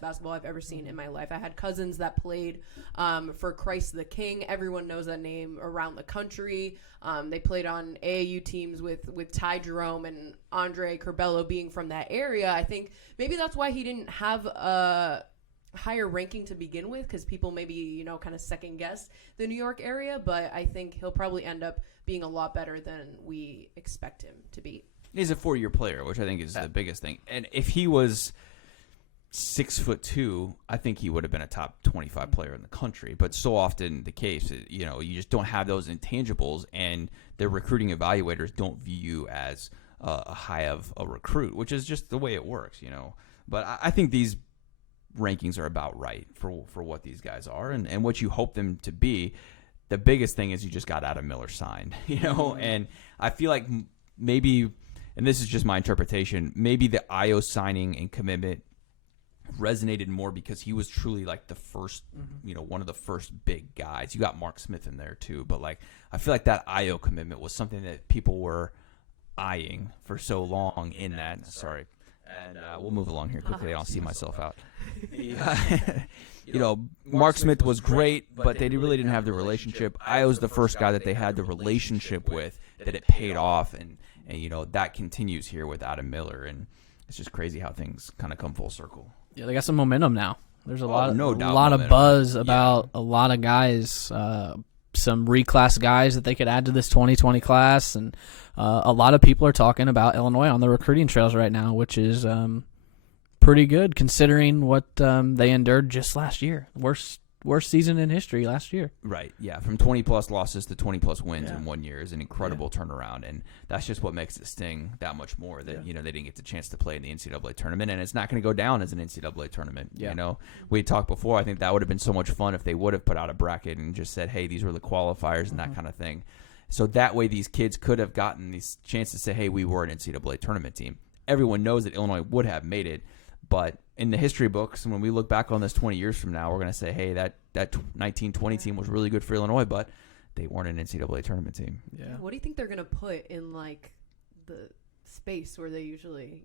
basketball I've ever seen in my life. I had cousins that played for Christ the King. Everyone knows that name around the country. They played on AAU teams with Ty Jerome and Andre Curbelo being from that area. I think maybe that's why he didn't have a higher ranking to begin with, because people maybe kind of second guess the New York area, but I think he'll probably end up being a lot better than we expect him to be. He's a 4-year player, which I think is the biggest thing. And if he was 6'2", I think he would have been a top 25 player in the country. But so often the case, you just don't have those intangibles, and the recruiting evaluators don't view you as a high of a recruit, which is just the way it works, But I think these rankings are about right for what these guys are and what you hope them to be. The biggest thing is you just got Adam Miller signed, and I feel like maybe, and this is just my interpretation, maybe the Io signing and commitment resonated more because he was truly like the first, one of the first big guys. You got Mark Smith in there too, but like I feel like that Io commitment was something that people were eyeing for so long in that. Sorry. And we'll move along here quickly. I don't see myself out. Mark Smith was great, but they really didn't have the relationship. Io's the first guy that they had the relationship with that it paid off, and that continues here with Adam Miller, and it's just crazy how things kind of come full circle. Yeah, they got some momentum now. There's a lot of buzz about a lot of guys, some reclass guys that they could add to this 2020 class, and a lot of people are talking about Illinois on the recruiting trails right now, which is pretty good considering what they endured just last year. Worst season in history last year. Right, yeah. From 20-plus losses to 20-plus wins in 1 year is an incredible turnaround, and that's just what makes it sting that much more that, they didn't get the chance to play in the NCAA tournament, and it's not going to go down as an NCAA tournament. We talked before, I think that would have been so much fun if they would have put out a bracket and just said, hey, these were the qualifiers and that kind of thing. So that way these kids could have gotten these chances to say, hey, we were an NCAA tournament team. Everyone knows that Illinois would have made it, but in the history books, and when we look back on this 20 years from now, we're going to say, hey, that 1920 team was really good for Illinois, but they weren't an NCAA tournament team. Yeah. What do you think they're going to put in, like, the space where they usually,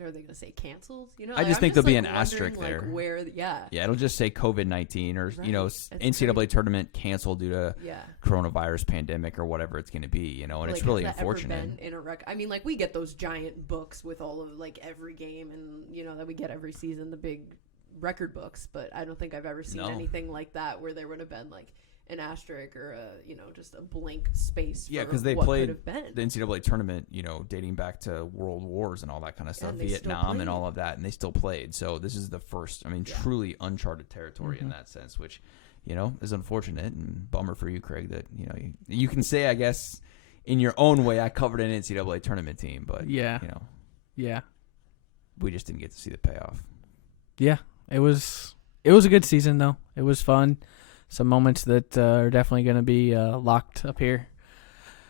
are they going to say canceled? I just think there'll be an asterisk wondering, there. Where, yeah, it'll just say COVID-19 or Right. NCAA Crazy. tournament canceled due to coronavirus pandemic or whatever it's going to be. And Like, it's really has that unfortunate. Ever been in a I mean, like we get those giant books with all of like every game and that we get every season, the big record books. But I don't think I've ever seen anything like that where there would have been like an asterisk or just a blank space. Yeah, because they played the NCAA tournament, dating back to World Wars and all that kind of stuff, Vietnam and all of that, and they still played. So this is the first, truly uncharted territory in that sense, which, is unfortunate and bummer for you, Craig, that, you can say, I guess, in your own way, I covered an NCAA tournament team, but, yeah, we just didn't get to see the payoff. Yeah, it was a good season, though. It was fun. Some moments that are definitely going to be locked up here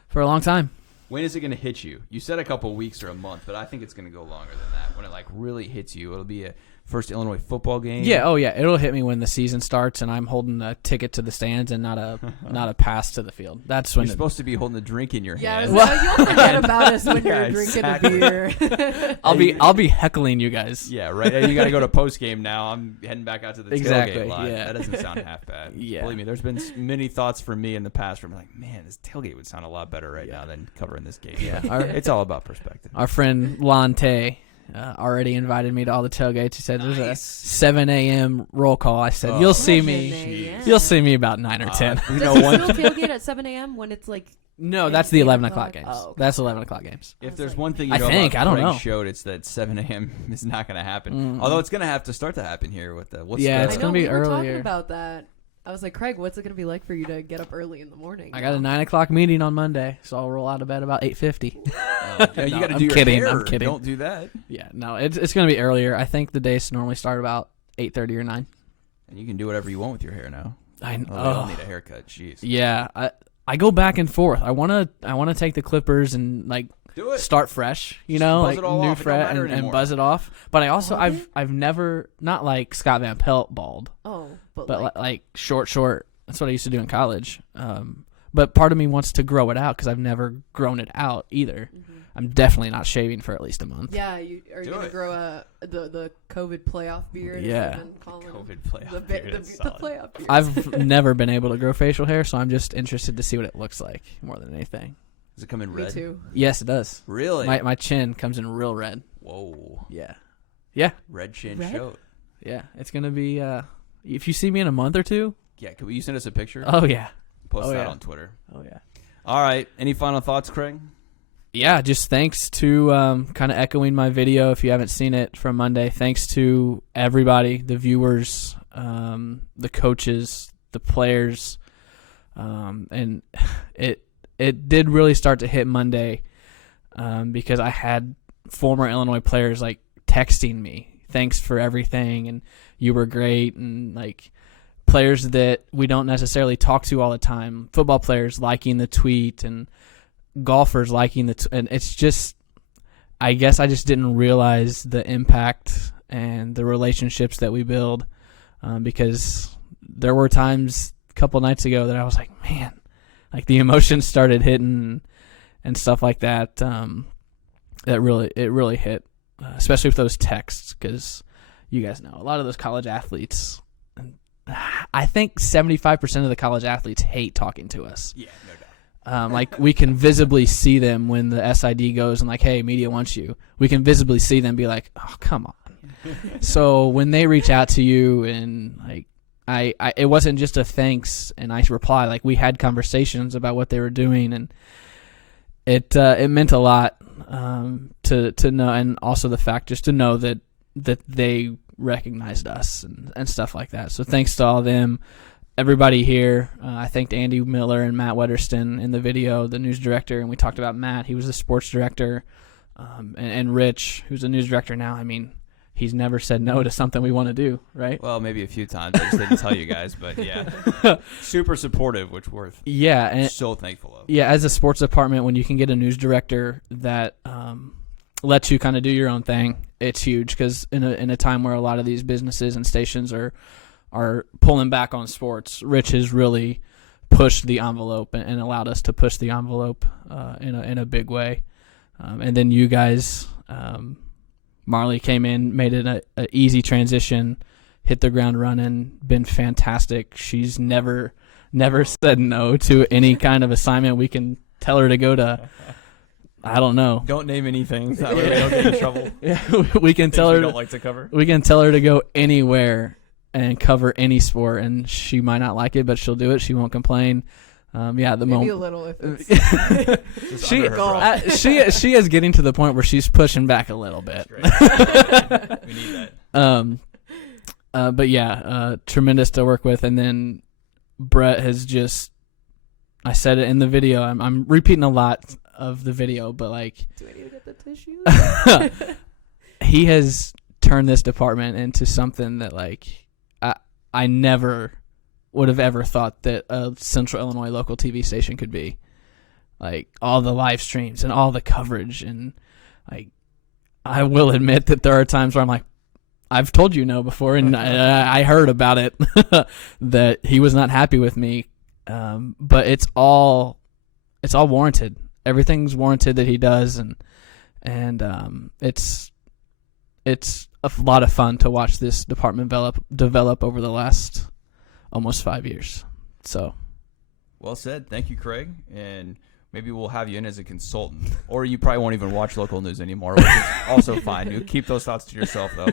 for a long time. When is it going to hit you? You said a couple of weeks or a month, but I think it's going to go longer than that. When it really hits you, it'll be a first Illinois football game. Yeah, it'll hit me when the season starts and I'm holding a ticket to the stands and not a pass to the field. That's when you're supposed to be holding a drink in your hand. Yeah, you'll forget about us when you're drinking a beer. I'll be heckling you guys. Yeah, right. You got to go to post game now. I'm heading back out to the tailgate line. Yeah. That doesn't sound half bad. Yeah. Believe me, there's been many thoughts from me in the past where I'm like, man, this tailgate would sound a lot better right now than covering this game. Yeah, it's all about perspective. Our friend Lante already invited me to all the tailgates. He said there's a 7 a.m. roll call. I said you'll see me about 9 or 10. Does it still tailgate at 7 a.m. when it's like? No, that's the 11 o'clock games. Oh, okay. That's 11 o'clock games. If there's one thing I don't know. Craig showed, it's that 7 a.m. is not going to happen. Although it's going to have to start to happen here with the it's going to be we were earlier. Talking about that. I was like, Craig, what's it going to be like for you to get up early in the morning? I got a 9 o'clock meeting on Monday, so I'll roll out of bed about 8:50. You got to do your hair. I'm kidding. Don't do that. Yeah, no, it's going to be earlier. I think the days normally start about 8:30 or 9. And you can do whatever you want with your hair now. I know. We all need a haircut. Jeez. Yeah, I go back and forth. I wanna take the clippers and start fresh, buzz it all new off. It don't matter and anymore. buzz it off. But I also I've never, not like Scott Van Pelt bald. Oh, but like short. That's what I used to do in college. But part of me wants to grow it out because I've never grown it out either. Mm-hmm. I'm definitely not shaving for at least a month. Yeah, are you going to grow the COVID playoff beard? COVID playoff beard. The playoff beard. I've never been able to grow facial hair, so I'm just interested to see what it looks like more than anything. Does it come in red? Me too. Yes, it does. Really? My chin comes in real red. Whoa. Yeah. Red chin Red? Choate. Yeah, it's going to be, if you see me in a month or two. Yeah, could you send us a picture? Oh, yeah. Post that on Twitter. Oh, yeah. All right. Any final thoughts, Craig? Yeah, just thanks to kind of echoing my video, if you haven't seen it, from Monday. Thanks to everybody, the viewers, the coaches, the players. And it did really start to hit Monday because I had former Illinois players texting me, thanks for everything, and you were great, and players that we don't necessarily talk to all the time, football players liking the tweet, and golfers liking and it's just, I guess I just didn't realize the impact and the relationships that we build, because there were times a couple nights ago that I was like, man, the emotions started hitting and stuff like that. It really hit, especially with those texts, because you guys know a lot of those college athletes. I think 75% of the college athletes hate talking to us. Yeah, no doubt. We can visibly see them when the SID goes and hey, media wants you. We can visibly see them be like, oh, come on. So when they reach out to you and I it wasn't just a thanks and I reply. We had conversations about what they were doing, and it meant a lot to know, and also the fact just to know that they recognized us and stuff like that. So thanks to all of them. Everybody here, I thanked Andy Miller and Matt Wedderston in the video, the news director, and we talked about Matt. He was the sports director, and Rich, who's the news director now. I mean, he's never said no to something we want to do, right? Well, maybe a few times. I just didn't tell you guys, but yeah. Super supportive, which we're so thankful of. Yeah, as a sports department, when you can get a news director that lets you kind of do your own thing, it's huge, because in a time where a lot of these businesses and stations are pulling back on sports, Rich has really pushed the envelope and allowed us to push the envelope in a big way. And then you guys, Marlee came in, made it an easy transition, hit the ground running, been fantastic. She's never said no to any kind of assignment. We can tell her to go to, I don't know. Don't name anything. That way we don't get in trouble. Yeah, we can tell her. Don't like to cover. We can tell her to go anywhere and cover any sport, and she might not like it, but she'll do it. She won't complain. At the Maybe moment, a little if it's she is getting to the point where she's pushing back a little bit. We need that. But tremendous to work with. And then Bret has just, I said it in the video. I'm repeating a lot of the video, but like, do I need to get the tissue? He has turned this department into something that like I never would have ever thought that a Central Illinois local TV station could be. Like all the live streams and all the coverage, and like I will admit that there are times where I'm like, I've told you no before, and I heard about it that he was not happy with me, but it's all warranted. Everything's warranted that he does, and it's a lot of fun to watch this department develop over the last almost 5 years. So, well said. Thank you, Craig. And maybe we'll have you in as a consultant, or you probably won't even watch local news anymore, which is also fine. You keep those thoughts to yourself, though.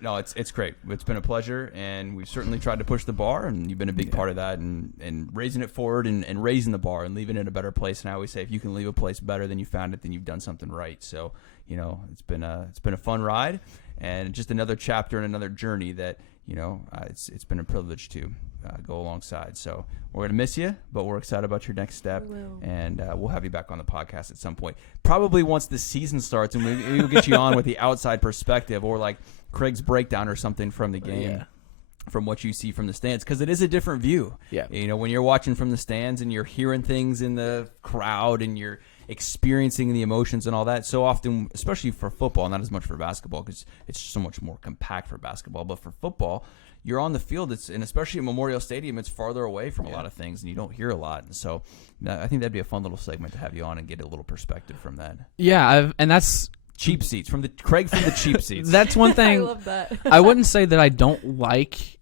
No, it's great. It's been a pleasure, and we've certainly tried to push the bar, and you've been a big part of that, and raising it forward and raising the bar and leaving it in a better place. And I always say, if you can leave a place better than you found it, then you've done something right. So, it's been a fun ride, and just another chapter and another journey that it's been a privilege to go alongside. So we're going to miss you, but we're excited about your next step, and we'll have you back on the podcast at some point. Probably once the season starts, and we'll get you on with the outside perspective, or like Craig's breakdown or something from the game, from what you see from the stands, because it is a different view. Yeah, when you're watching from the stands and you're hearing things in the crowd and you're experiencing the emotions and all that. So often, especially for football, not as much for basketball because it's so much more compact for basketball, but for football, you're on the field, and especially at Memorial Stadium, it's farther away from a lot of things, and you don't hear a lot. And so I think that'd be a fun little segment to have you on and get a little perspective from that. Yeah, and that's cheap seats from the Craig from the cheap seats. That's one thing. I love that. I wouldn't say that I don't like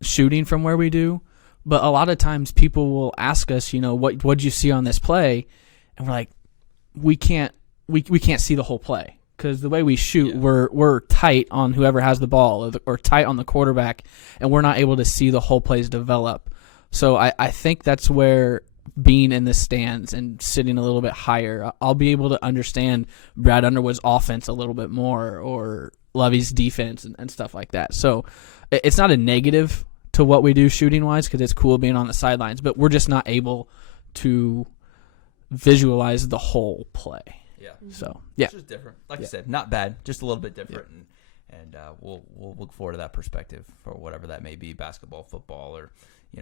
shooting from where we do, but a lot of times people will ask us, what'd you see on this play? And we're like, we can't see the whole play because the way we shoot, we're tight on whoever has the ball or tight on the quarterback, and we're not able to see the whole plays develop. So I think that's where being in the stands and sitting a little bit higher, I'll be able to understand Brad Underwood's offense a little bit more, or Lovey's defense and stuff like that. So it's not a negative to what we do shooting wise, because it's cool being on the sidelines, but we're just not able to visualize the whole play. Yeah. So it's just different. Like you said, not bad, just a little bit different, and we'll look forward to that perspective for whatever that may be, basketball, football, or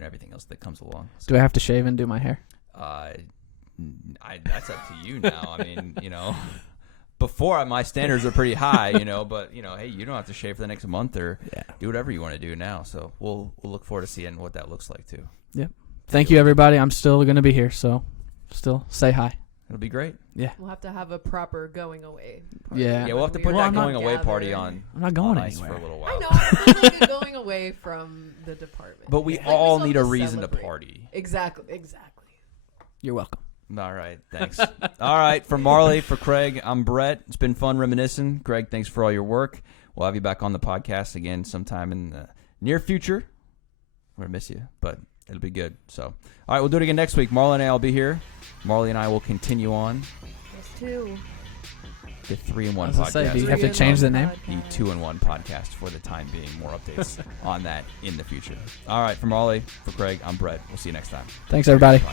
everything else that comes along. So, do I have to shave and do my hair? That's up to you now. I mean, before my standards are pretty high, but hey, you don't have to shave for the next month or do whatever you want to do now. So we'll look forward to seeing what that looks like too. Yep. Thank you, everybody. I'm still going to be here, so still say hi. It'll be great. Yeah. We'll have to have a proper going away party. Yeah, we'll have to put that going away party on. I'm not going anywhere for a little while. I know. I feel like a going away from the department. But we all need a reason to party. Exactly. You're welcome. All right. Thanks. All right. For Marlee, for Craig, I'm Bret. It's been fun reminiscing. Craig, thanks for all your work. We'll have you back on the podcast again sometime in the near future. We're going to miss you, but it'll be good. So, all right, we'll do it again next week. Marlee and I will be here. Marlee and I will continue on. Us too. The 3-in-1 podcast. Do you have to change the name? The 2-in-1 podcast for the time being. More updates on that in the future. All right, for Marlee, for Craig, I'm Bret. We'll see you next time. Thanks, everybody.